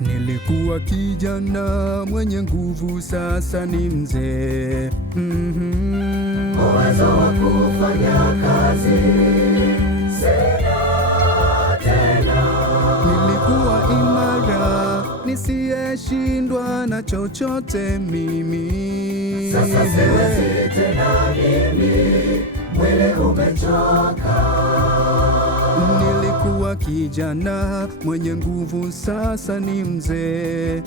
Nilikuwa kijana mwenye nguvu, sasa ni mzee. Uwezo wa kufanya kazi sina tena. Nilikuwa imara, nisiyeshindwa na chochote mimi. Sasa siwezi tena mimi, mwili umechoka. Nilikuwa kijana mwenye nguvu, sasa ni mzee.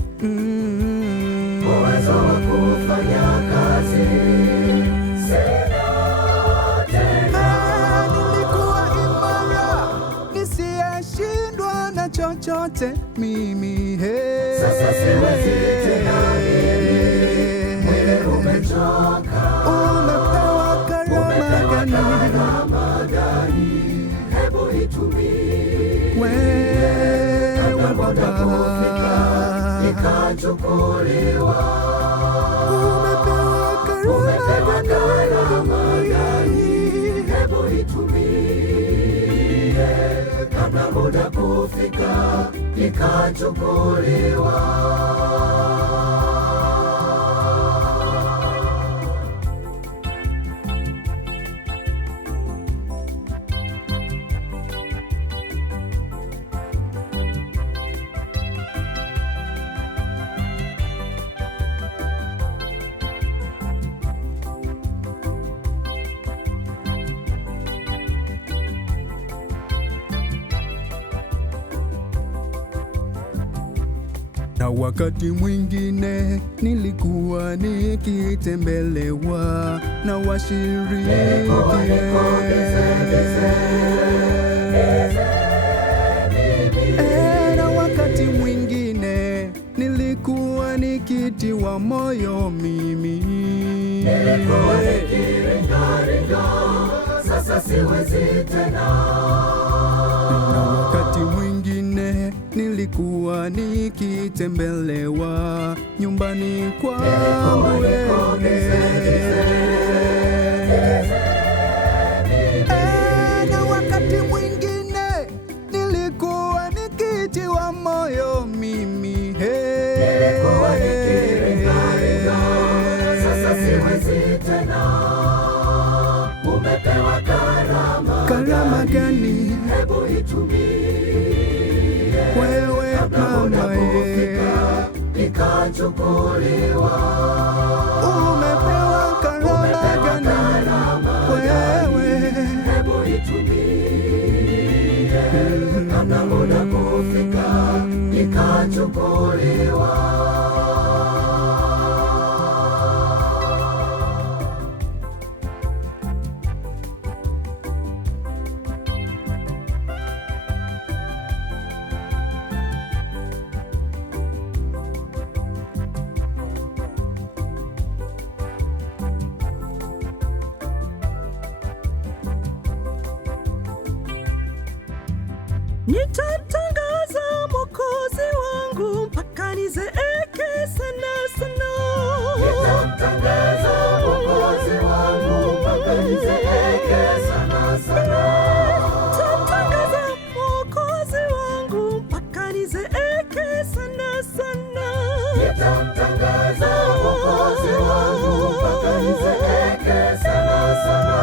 Uwezo wa kufanya kazi sina tena. Nilikuwa imara, nisiyeshindwa na chochote mimi. Sasa siwezi tena mimi, mwili umechoka. Umepewa karama gani? Hebu itumie Wewe Baba, nikachukuliwa. Umepewa karama gani? Hebu itumie kabla muda kufika, nikachukuliwa. Na wakati mwingine nilikuwa nikitembelewa na washiriki. Na wakati mwingine nilikuwa nikitiwa moyo mimi. Nilikuwa nikiringaringa, sasa siwezi tena. Na wakati mwingine nilikuwa nikitembelewa nyumbani kwangu. Na wakati mwingine nilikuwa nikitiwa moyo mimi. Nilikuwa nikiringaringa, sasa siwezi tena. Umepewa karama gani? Hebu itumie Wewe mama, nikachukuliwa. umepewa karama gani? Wewe Hebu itumie kabla muda kufika, nikachukuliwa. Nitamtangaza Mwokozi wangu mpaka nizeeke sana sana. Nitamtangaza Mwokozi wangu mpaka nizeeke sana sana. Nitamtangaza Mwokozi wangu mpaka nizeeke sana sana. Nitamtangaza Mwokozi wangu mpaka nizeeke sana sana.